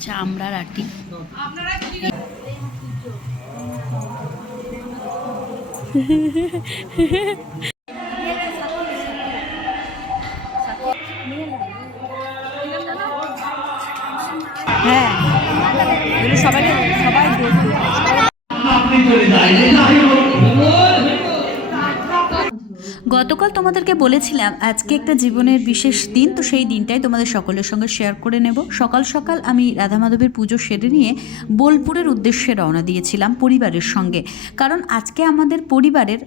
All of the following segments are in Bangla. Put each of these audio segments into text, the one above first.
হচ্ছে আমরার আটি হ্যাঁ সবাই সবাই গতকাল তোমাদেরকে বলেছিলাম, আজকে একটা জীবনের বিশেষ দিন, তো সেই দিনটাই তোমাদের সকলের সঙ্গে শেয়ার করে নেব। সকাল সকাল আমি রাধা মাধবের পুজো সেরে নিয়ে বোলপুরের উদ্দেশ্যে রওনা দিয়েছিলাম পরিবারের সঙ্গে। কারণ আজকে আমাদের পরিবারের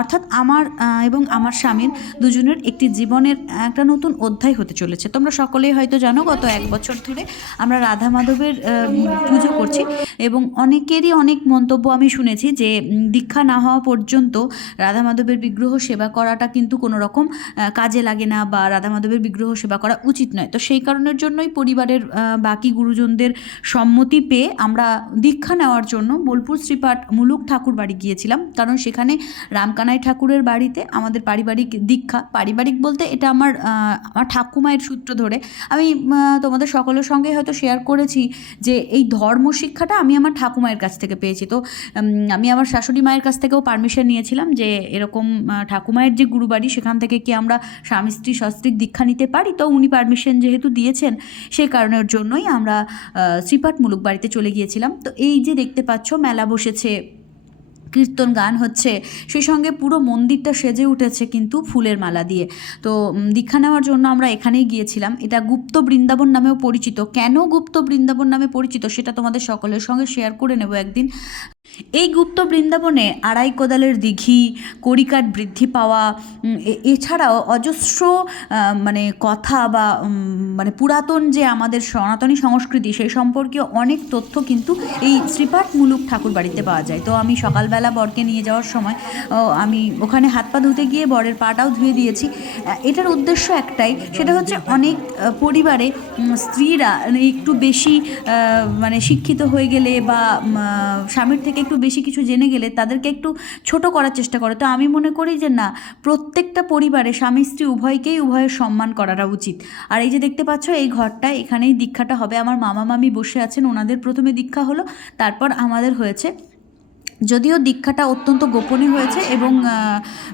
অর্থাৎ আমার এবং আমার স্বামীর দুজনের একটি জীবনের একটা নতুন অধ্যায় হতে চলেছে। তোমরা সকলেই হয়তো জানো, গত এক বছর ধরে আমরা রাধা মাধবের পুজো করছি এবং অনেকেরই অনেক মন্তব্য আমি শুনেছি যে দীক্ষা না হওয়া পর্যন্ত রাধা মাধবের বিগ্রহ সেবা করাটা কিন্তু কোনো রকম কাজে লাগে না বা রাধা মাধবের বিগ্রহ সেবা করা উচিত নয়। তো সেই কারণের জন্যই পরিবারের বাকি গুরুজনদের সম্মতি পেয়ে আমরা দীক্ষা নেওয়ার জন্য বোলপুর শ্রীপাঠ মুলুক ঠাকুর বাড়ি গিয়েছিলাম। কারণ সেখানে রামকানাই ঠাকুরের বাড়িতে আমাদের পারিবারিক দীক্ষা। পারিবারিক বলতে এটা আমার আমার ঠাকুমায়ের সূত্র ধরে। আমি তোমাদের সকলের সঙ্গে হয়তো শেয়ার করেছি যে এই ধর্ম শিক্ষাটা আমি আমার ঠাকুমায়ের কাছ থেকে পেয়েছি। তো আমি আমার শাশুড়ি মায়ের কাছ থেকেও পারমিশন নিয়েছিলাম যে এরকম ঠাকুমায়ের যে গুরুবাড়ি সেখান থেকে কি আমরা স্বামী স্ত্রী সস্ত্রীক দীক্ষা নিতে পারি? তো উনি পারমিশন যেহেতু দিয়েছেন সেই কারণের জন্যই আমরা আহ, শ্রীপাঠ মুলুক বাড়িতে চলে গিয়েছিলাম। তো এই যে দেখতে পাচ্ছ মেলা বসেছে কীর্তন গান হচ্ছে, সেই সঙ্গে পুরো মন্দিরটা সেজে উঠেছে কিন্তু ফুলের মালা দিয়ে। তো দীক্ষা নেওয়ার জন্য আমরা এখানেই গিয়েছিলাম। এটা গুপ্ত বৃন্দাবন নামেও পরিচিত। কেন গুপ্ত বৃন্দাবন নামে পরিচিত সেটা তোমাদের সকলের সঙ্গে শেয়ার করে নেব একদিন। এই গুপ্ত বৃন্দাবনে আড়াই কোদালের দিঘি, কড়িকাঠ বৃদ্ধি পাওয়া এছাড়াও অজস্র মানে কথা বা মানে পুরাতন যে আমাদের সনাতনী সংস্কৃতি, সেই সম্পর্কে অনেক তথ্য কিন্তু এই শ্রীপাঠ মুলুক ঠাকুর বাড়িতে পাওয়া যায়। তো আমি সকালবেলা বরকে নিয়ে যাওয়ার সময় আমি ওখানে হাত পা ধুতে গিয়ে বরের পাটাও ধুয়ে দিয়েছি। এটার উদ্দেশ্য একটাই, সেটা হচ্ছে অনেক পরিবারে স্ত্রীরা একটু বেশি মানে শিক্ষিত হয়ে গেলে বা স্বামীর থেকে একটু বেশি কিছু জেনে গেলে তাদেরকে একটু ছোট করার চেষ্টা করে। তো আমি মনে করি যে না, প্রত্যেকটা পরিবারে স্বামী স্ত্রী উভয়কেই উভয়ের সম্মান করাটা উচিত। আর এই যে দেখতে পাচ্ছ, এই ঘরটা এখানেই দীক্ষাটা হবে। আমার মামা মামি বসে আছেন, ওনাদের প্রথমে দীক্ষা হলো, তারপর আমাদের হয়েছে যদিও দীক্ষাটা অত্যন্ত গোপনে হয়েছে এবং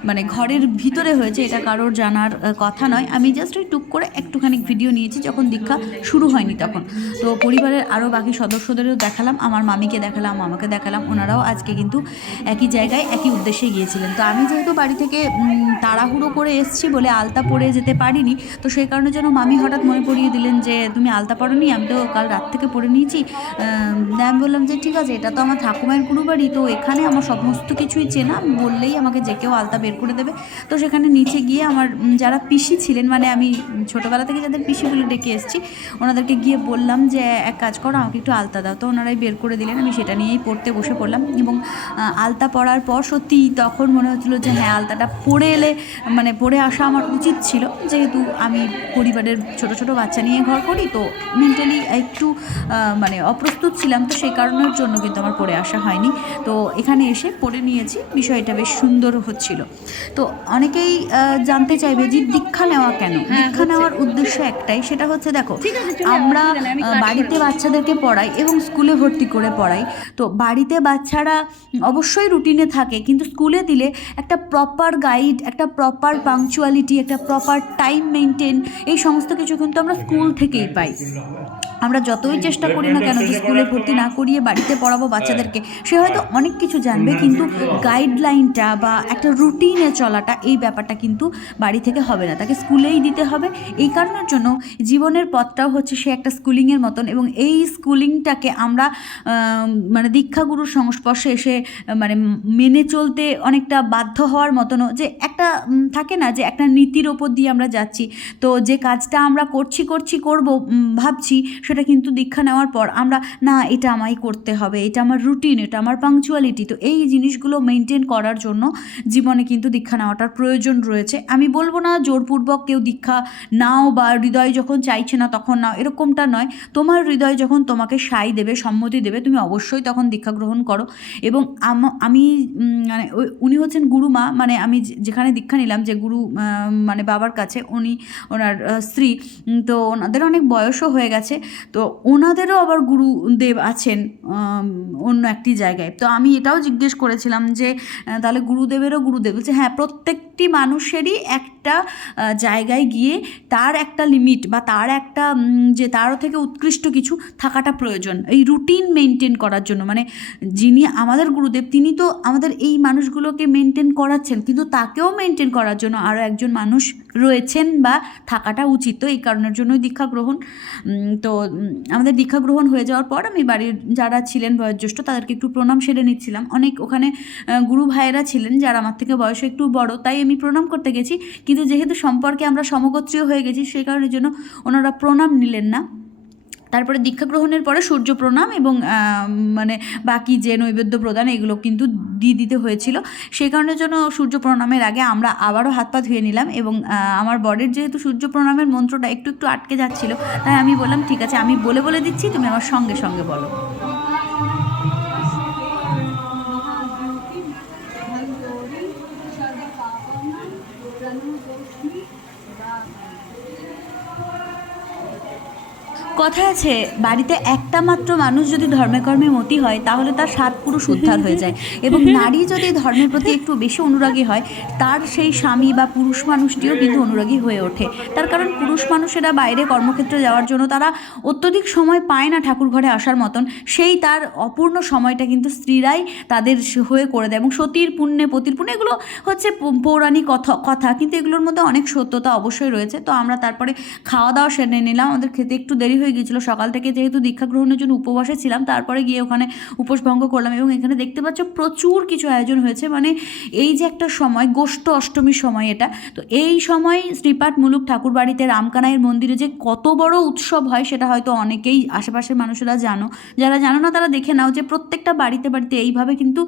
মানে ঘরের ভিতরে হয়েছে, এটা কারোর জানার কথা নয়। আমি জাস্ট ওই টুক করে একটুখানি ভিডিও নিয়েছি যখন দীক্ষা শুরু হয়নি তখন। তো পরিবারের আরও বাকি সদস্যদেরও দেখালাম, আমার মামিকে দেখালাম মামাকে দেখালাম, ওনারাও আজকে কিন্তু একই জায়গায়, একই উদ্দেশ্যে গিয়েছিলেন। তো আমি যেহেতু বাড়ি থেকে তাড়াহুড়ো করে এসেছি বলে আলতা পরে যেতে পারিনি, তো সেই কারণে যেন মামি হঠাৎ মনে পড়িয়ে দিলেন যে, তুমি আলতা পরোনি, আমি তো কাল রাত থেকে পরে নিয়েছি। আমি বললাম যে, ঠিক আছে, এটা তো আমার ঠাকুমায়ের গুরু বাড়ি, তো এখানে আমার সমস্ত কিছুই চেনা, বললেই আমাকে যে কেউ আলতা বের করে দেবে। তো সেখানে নিচে গিয়ে আমার যারা পিসি ছিলেন মানে আমি ছোটোবেলা থেকে যাদের পিসি বলে ডেকে এসেছি, ওনাদেরকে গিয়ে বললাম যে, এক কাজ করো, আমাকে একটু আলতা দাও। তো ওনারাই বের করে দিলেন, আমি সেটা নিয়েই পড়তে বসে পড়লাম। এবং আলতা পড়ার পর সত্যি তখন মনে হচ্ছিল যে হ্যাঁ আলতাটা পড়ে এলে মানে পড়ে আসা আমার উচিত ছিল। যেহেতু আমি পরিবারের ছোট ছোট বাচ্চা নিয়ে ঘর করি, তো মেন্টালি একটু মানে অপ্রস্তুত ছিলাম। তো সেই কারণের জন্য কিন্তু আমার পড়ে আসা হয়নি। তো এখানে এসে পড়ে নিয়েছি। বিষয়টা বেশ সুন্দর হচ্ছিল। তো অনেকেই জানতে চাইবে যে দীক্ষা নেওয়া কেন? দীক্ষা নেওয়ার উদ্দেশ্য একটাই সেটা হচ্ছে দেখো আমরা বাড়িতে বাচ্চাদেরকে পড়াই এবং স্কুলে ভর্তি করে পড়াই। তো বাড়িতে বাচ্চারা অবশ্যই রুটিনে থাকে কিন্তু স্কুলে দিলে একটা প্রপার গাইড একটা প্রপার পাংচুয়ালিটি একটা প্রপার টাইম মেনটেন এই সমস্ত কিছু কিন্তু আমরা স্কুল থেকেই পাই। আমরা যতই চেষ্টা করি না কেন যে স্কুলে ভর্তি না করিয়ে বাড়িতে পড়াবো বাচ্চাদেরকে, সে হয়তো অনেক কিছু জানবে, কিন্তু গাইডলাইনটা বা একটা রুটিনে চলাটা এই ব্যাপারটা কিন্তু বাড়ি থেকে হবে না। তাকে স্কুলেই দিতে হবে। এই কারণের জন্য জীবনের পথটাও হচ্ছে সে একটা স্কুলিংয়ের মতন এবং এই স্কুলিংটাকে আমরা মানে দীক্ষাগুরুর সংস্পর্শে এসে মানে মেনে চলতে অনেকটা বাধ্য হওয়ার মতনও যে একটা থাকে না যে একটা নীতির ওপর দিয়ে আমরা যাচ্ছি। তো যে কাজটা আমরা করছি করছি, করব ভাবছি, সেটা কিন্তু দীক্ষা নেওয়ার পর আমরা, না, এটা আমায় করতে হবে, এটা আমার রুটিন এটা আমার পাংচুয়ালিটি তো এই জিনিসগুলো মেনটেন করার জন্য জীবনে কিন্তু দীক্ষা নেওয়াটার প্রয়োজন রয়েছে। আমি বলব না জোরপূর্বক কেউ দীক্ষা নাও বা হৃদয় যখন চাইছে না তখন নাও, এরকমটা নয়। তোমার হৃদয় যখন তোমাকে সাই দেবে, সম্মতি দেবে, তুমি অবশ্যই তখন দীক্ষা গ্রহণ করো। এবং আম- মানে উনি হচ্ছেন গুরুমা মানে আমি যেখানে দীক্ষা নিলাম যে গুরু মানে বাবার কাছে উনি ওনার স্ত্রী তো ওনাদের অনেক বয়সও হয়ে গেছে, তো ওনাদেরও আবার গুরুদেব আছেন অন্য একটি জায়গায়। তো আমি এটাও জিজ্ঞেস করেছিলাম যে তাহলে গুরুদেবেরও গুরুদেব। বলছে হ্যাঁ প্রত্যেকটি মানুষেরই একটা জায়গায় গিয়ে তার একটা লিমিট বা তার একটা যে তারও থেকে উৎকৃষ্ট কিছু থাকাটা প্রয়োজন। এই রুটিন মেনটেন করার জন্য। মানে যিনি আমাদের গুরুদেব, তিনি তো আমাদের এই মানুষগুলোকে মেনটেন করাচ্ছেন, কিন্তু তাকেও মেনটেন করার জন্য আরও একজন মানুষ রয়েছেন বা থাকাটা উচিত। তো এই কারণের জন্যই দীক্ষা গ্রহণ। তো আমাদের দীক্ষা গ্রহণ হয়ে যাওয়ার পর আমি বাড়ির যারা ছিলেন বয়োজ্যেষ্ঠ তাদেরকে একটু প্রণাম সেরে নিচ্ছিলাম। অনেক ওখানে গুরু ভাইয়েরা ছিলেন যারা আমার থেকে বয়সে একটু বড়, তাই আমি প্রণাম করতে গেছি। কিন্তু যেহেতু সম্পর্কে আমরা সমগোত্রীয় হয়ে গেছি সেই কারণের জন্য ওনারা প্রণাম নিলেন না। তারপরে দীক্ষা গ্রহণের পরে সূর্য প্রণাম এবং মানে বাকি যে নৈবেদ্য প্রদান, এগুলো কিন্তু দিয়ে দিতে হয়েছিল। সেই কারণের জন্য সূর্য প্রণামের আগে আমরা আবারও হাত পা ধুয়ে নিলাম এবং আমার বরের যেহেতু সূর্য প্রণামের মন্ত্রটা একটু একটু আটকে যাচ্ছিল, তাই আমি বললাম, ঠিক আছে, আমি বলে বলে দিচ্ছি, তুমি আমার সঙ্গে সঙ্গে বলো। কথা আছে, বাড়িতে একটা মাত্র মানুষ যদি ধর্মে কর্মে মতি হয়, তাহলে তার সাত পুরুষ উদ্ধার হয়ে যায়। এবং নারী যদি ধর্মের প্রতি একটু বেশি অনুরাগী হয়, তার সেই স্বামী বা পুরুষ মানুষটিও কিন্তু অনুরাগী হয়ে ওঠে। তার কারণ পুরুষ মানুষেরা বাইরে কর্মক্ষেত্রে যাওয়ার জন্য তারা অত্যধিক সময় পায় না ঠাকুর ঘরে আসার মতন। সেই তার অপূর্ণ সময়টা কিন্তু স্ত্রীরাই তাদের হয়ে করে দেয়। এবং সতীর পুণ্যে, পতির পুণ্যে এগুলো হচ্ছে পৌরাণিক কথা কথা। কিন্তু এগুলোর মধ্যে অনেক সত্যতা অবশ্যই রয়েছে। তো আমরা তারপরে খাওয়া দাওয়া সেরে নিলাম। আমাদের খেতে একটু দেরি হয়ে গিয়েছিল। সকাল থেকে যেহেতু দীক্ষা গ্রহণের জন্য উপবাসে ছিলাম, তারপরে গিয়ে ওখানে উপোস ভঙ্গ করলাম এবং এখানে দেখতে পাচ্ছ প্রচুর কিছু আয়োজন হয়েছে। মানে এই যে একটা সময়, গোষ্ঠ অষ্টমীর সময় এটা, তো এই সময় শ্রীপাঠ মুলুক ঠাকুর বাড়িতে রামকানাইয়ের মন্দিরে যে কত বড় উৎসব হয় সেটা হয়তো অনেকেই আশেপাশের মানুষেরা জানো। যারা জানো না তারা দেখে নাও যে প্রত্যেকটা বাড়িতে বাড়িতে এইভাবে কিন্তু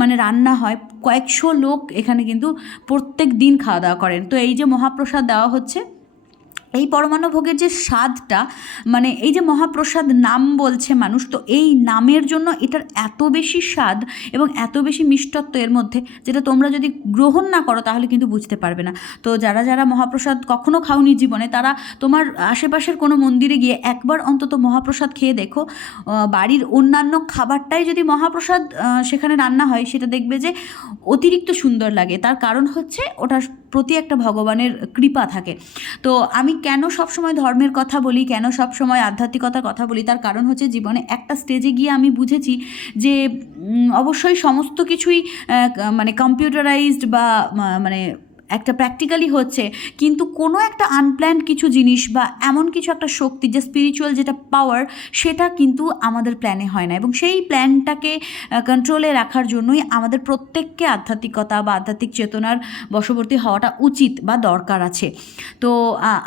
মানে রান্না হয়। কয়েকশো লোক এখানে কিন্তু প্রত্যেক দিন খাওয়া দাওয়া করেন। তো এই যে মহাপ্রসাদ দেওয়া হচ্ছে এই পরমাণু ভোগের যে স্বাদটা মানে এই যে মহাপ্রসাদ নাম বলছে মানুষ, তো এই নামের জন্য এটার এত বেশি স্বাদ এবং এত বেশি মিষ্টত্ব এর মধ্যে, যেটা তোমরা যদি গ্রহণ না করো তাহলে কিন্তু বুঝতে পারবে না। তো যারা যারা মহাপ্রসাদ কখনো খাওনি জীবনে, তারা তোমার আশেপাশের কোনো মন্দিরে গিয়ে একবার অন্তত মহাপ্রসাদ খেয়ে দেখো। বাড়ির অন্যান্য খাবারটাই যদি মহাপ্রসাদ সেখানে রান্না হয়, সেটা দেখবে যে অতিরিক্ত সুন্দর লাগে। তার কারণ হচ্ছে ওটার প্রতি একটা ভগবানের কৃপা থাকে। তো আমি কেন সবসময় ধর্মের কথা বলি, কেন সবসময় আধ্যাত্মিকতার কথা বলি, তার কারণ হচ্ছে জীবনে একটা স্টেজে গিয়ে আমি বুঝেছি যে অবশ্যই সমস্ত কিছুই মানে কম্পিউটারাইজড বা মানে একটা প্র্যাকটিক্যালি হচ্ছে, কিন্তু কোনো একটা আনপ্ল্যান্ড কিছু জিনিস বা এমন কিছু একটা শক্তি যে স্পিরিচুয়াল যেটা পাওয়ার সেটা কিন্তু আমাদের প্ল্যানে হয় না। এবং সেই প্ল্যানটাকে কন্ট্রোলে রাখার জন্যই আমাদের প্রত্যেককে আধ্যাত্মিকতা বা আধ্যাত্মিক চেতনার বশবর্তী হওয়াটা উচিত বা দরকার আছে। তো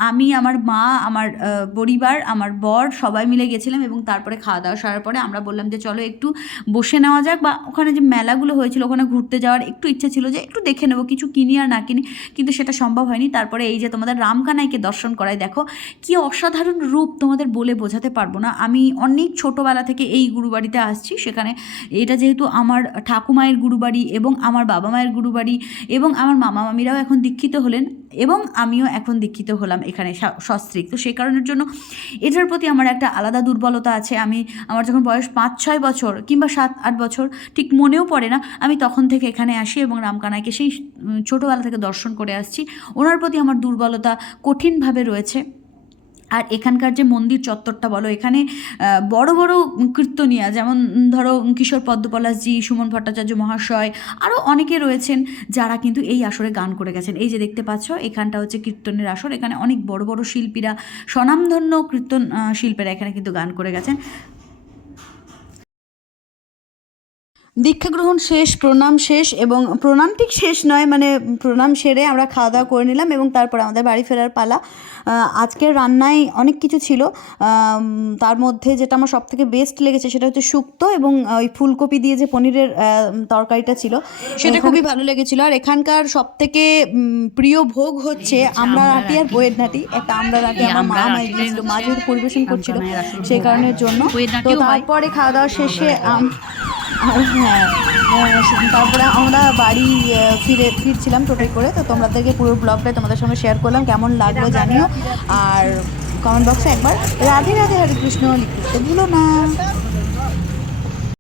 আমি, আমার মা, আমার পরিবার, আমার বর সবাই মিলে গেছিলাম এবং তারপরে খাওয়া দাওয়া সারার পরে আমরা বললাম যে চলো একটু বসে নেওয়া যাক বা ওখানে যে মেলাগুলো হয়েছিল, ওখানে ঘুরতে যাওয়ার একটু ইচ্ছে ছিল যে একটু দেখে নেব, কিছু কিনি আর না কিনি। কিন্তু সেটা সম্ভব হয়নি। তারপরে এই যে তোমাদের রামকানাইকে দর্শন করায়, দেখো কি অসাধারণ রূপ তোমাদের বলে বোঝাতে পারব না। আমি অনেক ছোটোবেলা থেকে এই গুরুবাড়িতে আসছি, সেখানে এটা যেহেতু আমার ঠাকুমায়ের গুরুবাড়ি এবং আমার বাবা মায়ের গুরুবাড়ি এবং আমার মামা মামিরাও এখন দীক্ষিত হলেন এবং আমিও এখন দীক্ষিত হলাম এখানে সস্ত্রীক তো সেই কারণের জন্য এটার প্রতি আমার একটা আলাদা দুর্বলতা আছে। আমি, আমার যখন বয়স পাঁচ ছয় বছর কিংবা সাত আট বছর ঠিক মনেও পড়ে না, আমি তখন থেকে এখানে আসি এবং রামকানাইকে সেই ছোটোবেলা থেকে দর্শন করে আসছি। ওনার প্রতি আমার দুর্বলতা কঠিনভাবে রয়েছে। আর এখানকার যে মন্দির চত্বরটা বলো, এখানে বড় বড় কীর্তনিয়া যেমন ধরো কিশোর পদ্মপলাশজি, সুমন ভট্টাচার্য মহাশয় আরও অনেকে রয়েছেন যারা কিন্তু এই আসরে গান করে গেছেন। এই যে দেখতে পাচ্ছ, এখানটা হচ্ছে কীর্তনের আসর। এখানে অনেক বড় বড় শিল্পীরা, স্বনামধন্য কীর্তন শিল্পীরা এখানে কিন্তু গান করে গেছেন। দীক্ষা গ্রহণ শেষ প্রণাম শেষ এবং প্রণাম ঠিক শেষ নয় মানে প্রণাম সেরে আমরা খাওয়া দাওয়া করে নিলাম এবং তারপর আমাদের বাড়ি ফেরার পালা। আজকের রান্নায় অনেক কিছু ছিল। তার মধ্যে যেটা আমার সব থেকে বেস্ট লেগেছে সেটা হচ্ছে শুক্তো এবং ওই ফুলকপি দিয়ে যে পনিরের তরকারিটা ছিল। সেটা খুবই ভালো লেগেছিল। আর এখানকার সব থেকে প্রিয় ভোগ হচ্ছে আমরা রাটি আর বইয়ের নাটি একটা আমরা রাটি আমার মা মাই দিয়েছিল মা যেহেতু পরিবেশন করছিল সেই কারণের জন্য। তো তারপরে খাওয়া দাওয়া শেষে আম- আর হ্যাঁ। তারপরে আমরা বাড়ি ফিরে, ফিরছিলাম টোটোয় করে, তো তোমাদেরকে পুরো ব্লগটা তোমাদের সঙ্গে শেয়ার করলাম, কেমন লাগল জানিও। আর কমেন্ট বক্সে একবার রাধে রাধে, হরে কৃষ্ণ লিখতে ভুলো না।